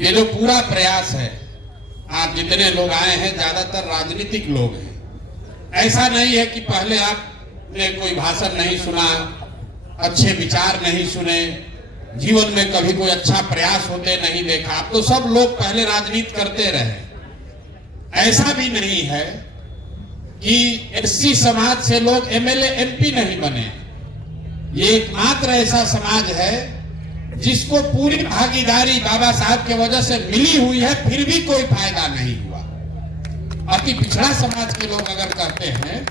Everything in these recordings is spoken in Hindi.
ये जो पूरा प्रयास है, आप जितने लोग आए हैं ज्यादातर राजनीतिक लोग हैं। ऐसा नहीं है कि पहले आपने कोई भाषण नहीं सुना, अच्छे विचार नहीं सुने, जीवन में कभी कोई अच्छा प्रयास होते नहीं देखा। आप तो सब लोग पहले राजनीति करते रहे। ऐसा भी नहीं है कि एससी समाज से लोग एमएलए एमपी नहीं बने। ये एकमात्र ऐसा समाज है जिसको पूरी भागीदारी बाबा साहब के वजह से मिली हुई है, फिर भी कोई फायदा नहीं हुआ। अति पिछड़ा समाज के लोग अगर कहते हैं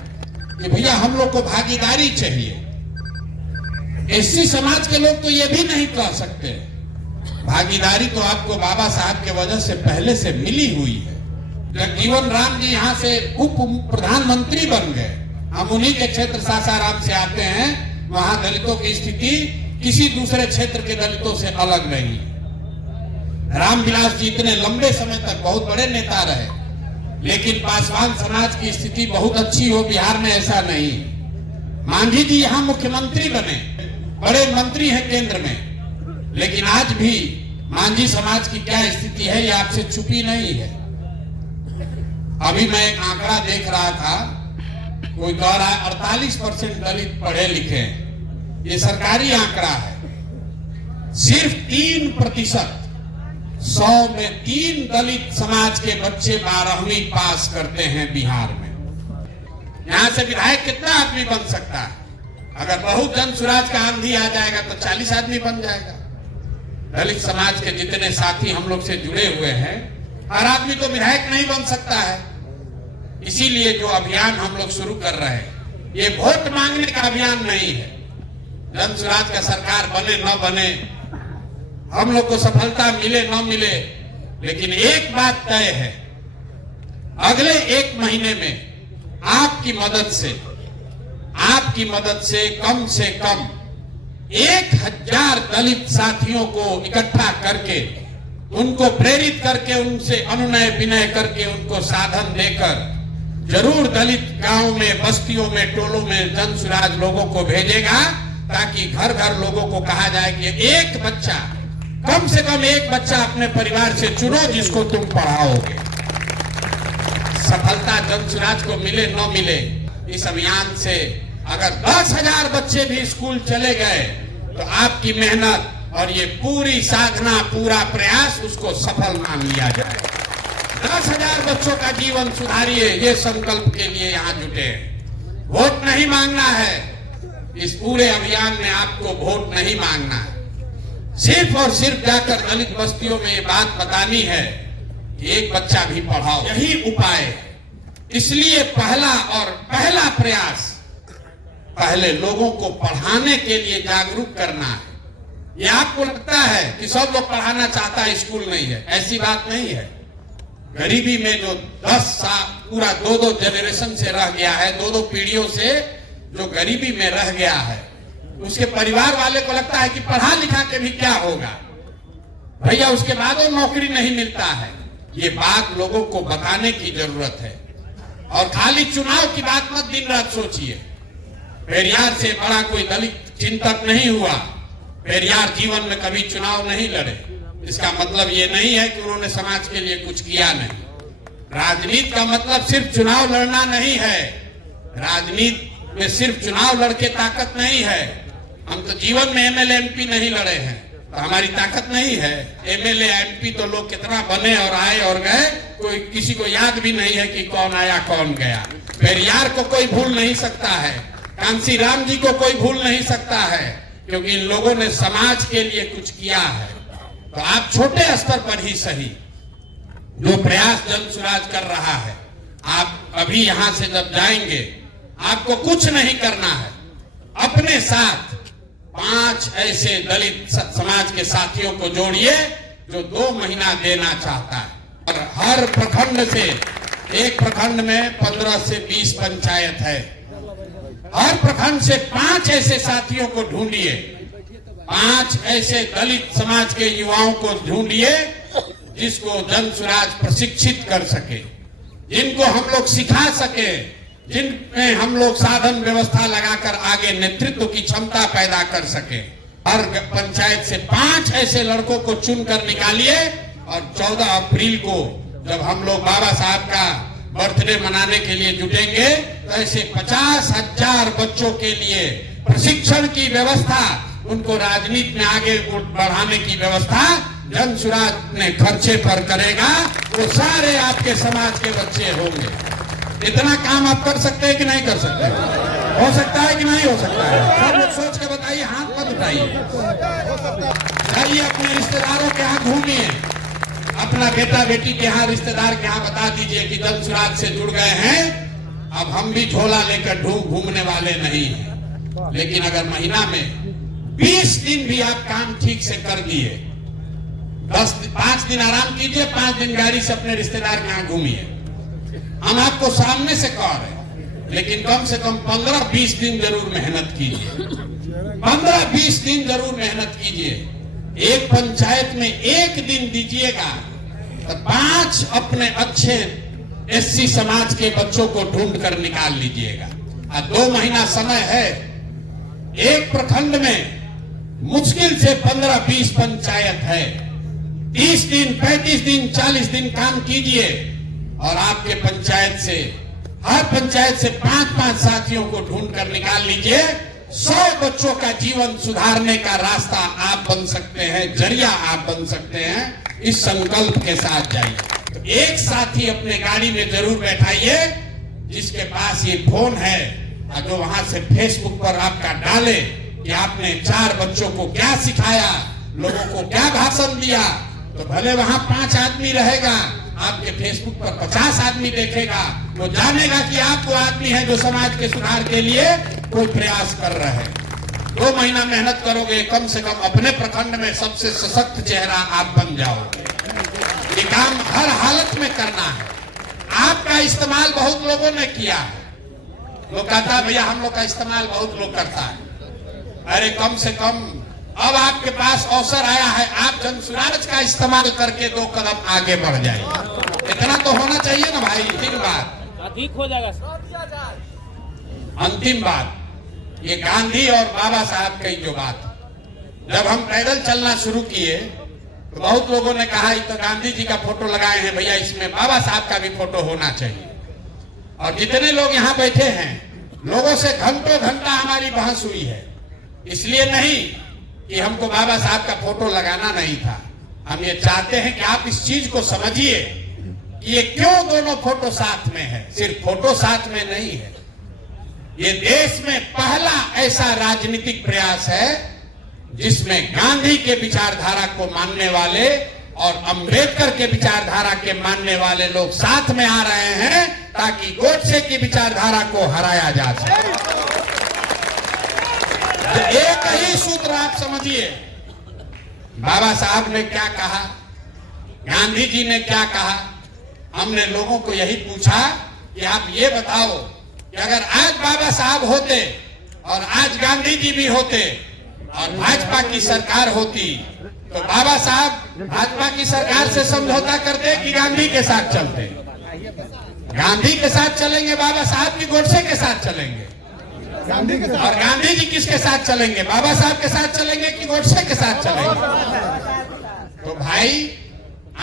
कि भैया हम लोग को भागीदारी चाहिए, एससी समाज के लोग तो ये भी नहीं कह सकते। भागीदारी तो आपको बाबा साहब के वजह से पहले से मिली हुई है। जगजीवन राम जी यहाँ से उप प्रधानमंत्री बन गए, हम उन्हीं के क्षेत्र सासाराम से आते हैं। वहां दलितों की स्थिति किसी दूसरे क्षेत्र के दलितों से अलग नहीं। रामविलास जी इतने लंबे समय तक बहुत बड़े नेता रहे, लेकिन पासवान समाज की स्थिति बहुत अच्छी हो बिहार में ऐसा नहीं। मांझी जी यहाँ मुख्यमंत्री बने, बड़े मंत्री हैं केंद्र में, लेकिन आज भी मांझी समाज की क्या स्थिति है ये आपसे छुपी नहीं है। अभी मैं एक आंकड़ा देख रहा था, कोई कह रहा है 48% दलित पढ़े लिखे हैं। ये सरकारी आंकड़ा है। सिर्फ 3%, 100 में 3 दलित समाज के बच्चे 12वीं पास करते हैं बिहार में। यहां से विधायक कितना आदमी बन सकता है? अगर बहुत जन सुराज का आंधी आ जाएगा तो 40 आदमी बन जाएगा। दलित समाज के जितने साथी हम लोग से जुड़े हुए हैं, हर आदमी तो विधायक नहीं बन सकता है। इसीलिए जो अभियान हम लोग शुरू कर रहे हैं, ये वोट मांगने का अभियान नहीं है। जन सुराज का सरकार बने न बने, हम लोग को सफलता मिले न मिले, लेकिन एक बात तय है, अगले 1 महीने में आपकी मदद से कम 1000 दलित साथियों को इकट्ठा करके, उनको प्रेरित करके, उनसे अनुनय विनय करके, उनको साधन देकर जरूर दलित गांव में, बस्तियों में, टोलों में जन सुराज लोगों को भेजेगा, ताकि घर घर लोगों को कहा जाए कि एक बच्चा, कम से कम एक बच्चा अपने परिवार से चुनो जिसको तुम पढ़ाओगे। सफलता जन सुराज को मिले न मिले, इस अभियान से अगर 10,000 बच्चे भी स्कूल चले गए तो आपकी मेहनत और ये पूरी साधना, पूरा प्रयास, उसको सफल मान लिया जाए। 10,000 बच्चों का जीवन सुधारिए, ये संकल्प के लिए यहाँ जुटे। वोट नहीं मांगना है, इस पूरे अभियान में आपको वोट नहीं मांगना है। सिर्फ और सिर्फ जाकर दलित बस्तियों में ये बात बतानी है कि एक बच्चा भी पढ़ाओ, यही उपाय है। इसलिए पहला प्रयास, पहले लोगों को पढ़ाने के लिए जागरूक करना है। ये आपको लगता है कि सब लोग पढ़ाना चाहता है, स्कूल नहीं है, ऐसी बात नहीं है। गरीबी में जो 10 साल पूरा 2-2 जनरेशन से रह गया है, 2-2 पीढ़ियों से जो गरीबी में रह गया है, उसके परिवार वाले को लगता है कि पढ़ा लिखा के भी क्या होगा भैया, उसके बाद वो नौकरी नहीं मिलता है। ये बात लोगों को बताने की जरूरत है। और खाली चुनाव की बात मत दिन रात सोचिए। पेरियार से बड़ा कोई दलित चिंतक नहीं हुआ, पेरियार जीवन में कभी चुनाव नहीं लड़े। इसका मतलब ये नहीं है कि उन्होंने समाज के लिए कुछ किया नहीं। राजनीति का मतलब सिर्फ चुनाव लड़ना नहीं है। राजनीति में सिर्फ चुनाव लड़के ताकत नहीं है। हम तो जीवन में एमएलए एमपी नहीं लड़े हैं, तो हमारी ताकत नहीं है। एमएलए एमपी तो लोग कितना बने और आए और गए, कोई किसी को याद भी नहीं है कि कौन आया कौन गया। पेरियार को कोई भूल नहीं सकता है, कांसी राम जी को कोई भूल नहीं सकता है, क्योंकि इन लोगों ने समाज के लिए कुछ किया है। तो आप छोटे स्तर पर ही सही जो प्रयास जन सुराज कर रहा है, आप अभी यहां से जब जाएंगे, आपको कुछ नहीं करना है। अपने साथ 5 ऐसे दलित समाज के साथियों को जोड़िए जो 2 महीना देना चाहता है। और हर प्रखंड से, एक प्रखंड में 15 से 20 पंचायत है, हर प्रखंड से 5 ऐसे साथियों को ढूंढिए, 5 ऐसे दलित समाज के युवाओं को ढूंढिए जिसको जन सुराज प्रशिक्षित कर सके, जिनको हम लोग सिखा सके, जिनमें हम लोग साधन व्यवस्था लगाकर आगे नेतृत्व की क्षमता पैदा कर सके। हर पंचायत से 5 ऐसे लड़कों को चुनकर निकालिए और 14 अप्रैल को जब हम लोग बाबा साहब का बर्थडे मनाने के लिए जुटेंगे तो ऐसे 50,000 बच्चों के लिए प्रशिक्षण की व्यवस्था, उनको राजनीति में आगे बढ़ाने की व्यवस्था जन सुराज ने खर्चे पर करेगा। वो सारे आपके समाज के बच्चे होंगे। इतना काम आप कर सकते हैं कि नहीं कर सकते? हो सकता है कि नहीं हो सकता है? सब लोग सोच के बताइए, हाथ मत उठाइए। जाइए अपने रिश्तेदारों के यहाँ घूमिए, अपना बेटा बेटी के यहाँ रिश्तेदार के यहाँ बता दीजिए कि जन सुराज से जुड़ गए हैं, अब हम भी झोला लेकर घूमने वाले नहीं हैं। लेकिन अगर महीना में 20 दिन भी आप काम ठीक से कर दिए, 5 दिन आराम कीजिए, 5 दिन गाड़ी से अपने रिश्तेदार के यहाँ घूमिए। हम आपको सामने से कह रहे हैं, लेकिन कम से कम 15-20 दिन जरूर मेहनत कीजिए। 15-20 दिन जरूर मेहनत कीजिए। एक पंचायत में 1 दिन दीजिएगा तो 5 अपने अच्छे एससी समाज के बच्चों को ढूंढ कर निकाल लीजिएगा। और 2 महीना समय है। एक प्रखंड में मुश्किल से 15-20 पंचायत है। 30 दिन, 35 दिन, 40 दिन काम कीजिए और आपके पंचायत से, हर पंचायत से 5-5 साथियों को ढूंढ कर निकाल लीजिए। 100 बच्चों का जीवन सुधारने का रास्ता आप बन सकते हैं, जरिया आप बन सकते हैं। इस संकल्प के साथ जाइए। तो एक साथी अपने गाड़ी में जरूर बैठाइए जिसके पास ये फोन है और जो वहां से फेसबुक पर आपका डाले कि आपने 4 बच्चों को क्या सिखाया, लोगों को क्या भाषण दिया। तो भले वहां 5 आदमी रहेगा, आपके फेसबुक पर 50 आदमी देखेगा, वो जानेगा कि आप वो आदमी है जो समाज के सुधार के लिए कोई प्रयास कर रहे हैं। 2 महीना मेहनत करोगे, कम से कम अपने प्रखंड में सबसे सशक्त चेहरा आप बन जाओगे। ये काम हर हालत में करना है। आपका इस्तेमाल बहुत लोगों ने किया है। लोग कहता है भैया हम लोग का इस्तेमाल बहुत लोग करता है। अरे कम से कम अब आपके पास अवसर आया है, आप जन सुराज का इस्तेमाल करके 2 कदम आगे बढ़ जाइए। इतना तो होना चाहिए ना भाई। ठीक बात, ठीक हो जाएगा। अंतिम बात, ये गांधी और बाबा साहब की जो बात, जब हम पैदल चलना शुरू किए तो बहुत लोगों ने कहा तो गांधी जी का फोटो लगाए हैं भैया, इसमें बाबा साहब का भी फोटो होना चाहिए। और जितने लोग यहाँ बैठे हैं, लोगों से घंटों घंटा हमारी बहस हुई है। इसलिए नहीं कि हमको बाबा साहब का फोटो लगाना नहीं था, हम ये चाहते हैं कि आप इस चीज को समझिए कि ये क्यों दोनों फोटो साथ में है। सिर्फ फोटो साथ में नहीं है, ये देश में पहला ऐसा राजनीतिक प्रयास है जिसमें गांधी के विचारधारा को मानने वाले और अंबेडकर के विचारधारा के मानने वाले लोग साथ में आ रहे हैं ताकि गोडसे की विचारधारा को हराया जा सके। तो एक ही सूत्र आप समझिए, बाबा साहब ने क्या कहा, गांधी जी ने क्या कहा। हमने लोगों को यही पूछा कि आप ये बताओ कि अगर आज बाबा साहब होते और आज गांधी जी भी होते और भाजपा की सरकार होती तो बाबा साहब भाजपा की सरकार से समझौता करते कि गांधी के साथ चलते? गांधी के साथ चलेंगे बाबा साहब की गोडसे के साथ चलेंगे? गांधी के साथ। और गांधी जी किसके साथ चलेंगे, बाबा साहब के साथ चलेंगे कि गोडसे के साथ चलेंगे? तो भाई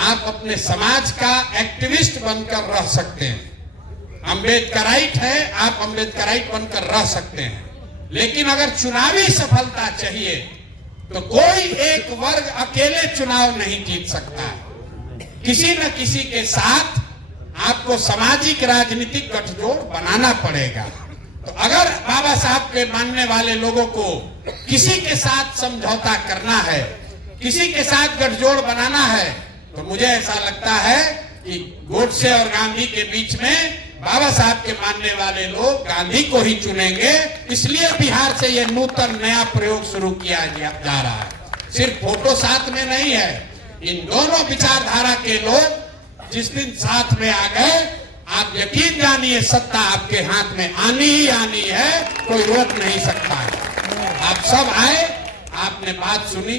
आप अपने समाज का एक्टिविस्ट बनकर रह सकते हैं। अम्बेडकराइट है, आप अम्बेडकराइट बनकर रह सकते हैं। लेकिन अगर चुनावी सफलता चाहिए तो कोई एक वर्ग अकेले चुनाव नहीं जीत सकता है। किसी न किसी के साथ आपको सामाजिक राजनीतिक गठजोड़ बनाना पड़ेगा। तो अगर बाबा साहब के मानने वाले लोगों को किसी के साथ समझौता करना है, किसी के साथ गठजोड़ बनाना है, तो मुझे ऐसा लगता है कि गोडसे और गांधी के बीच में बाबा साहब के मानने वाले लोग गांधी को ही चुनेंगे। इसलिए बिहार से यह नूतन नया प्रयोग शुरू किया जा रहा है। सिर्फ फोटो साथ में नहीं है, इन दोनों विचारधारा के लोग जिस दिन साथ में आ गए, आप यकीन जानिए सत्ता आपके हाथ में आनी ही आनी है, कोई रोक नहीं सकता है। आप सब आए, आपने बात सुनी।